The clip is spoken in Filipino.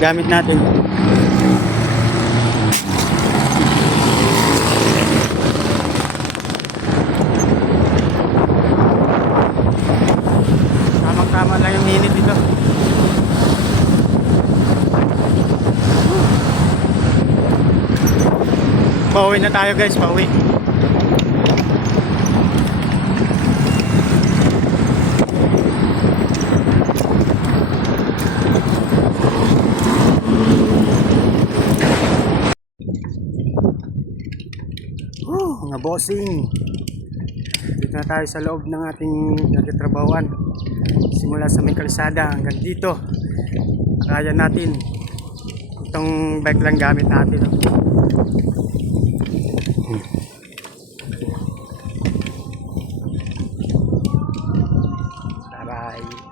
gamit natin. Tamang-tama lang yung init dito. Pauwi na tayo guys, pauwi. Mga bossing, dito na tayo sa loob ng ating nagtatrabahuan. Simula sa may kalsada hanggang dito. Kaya natin. Itong bike lang gamit natin. Bye bye.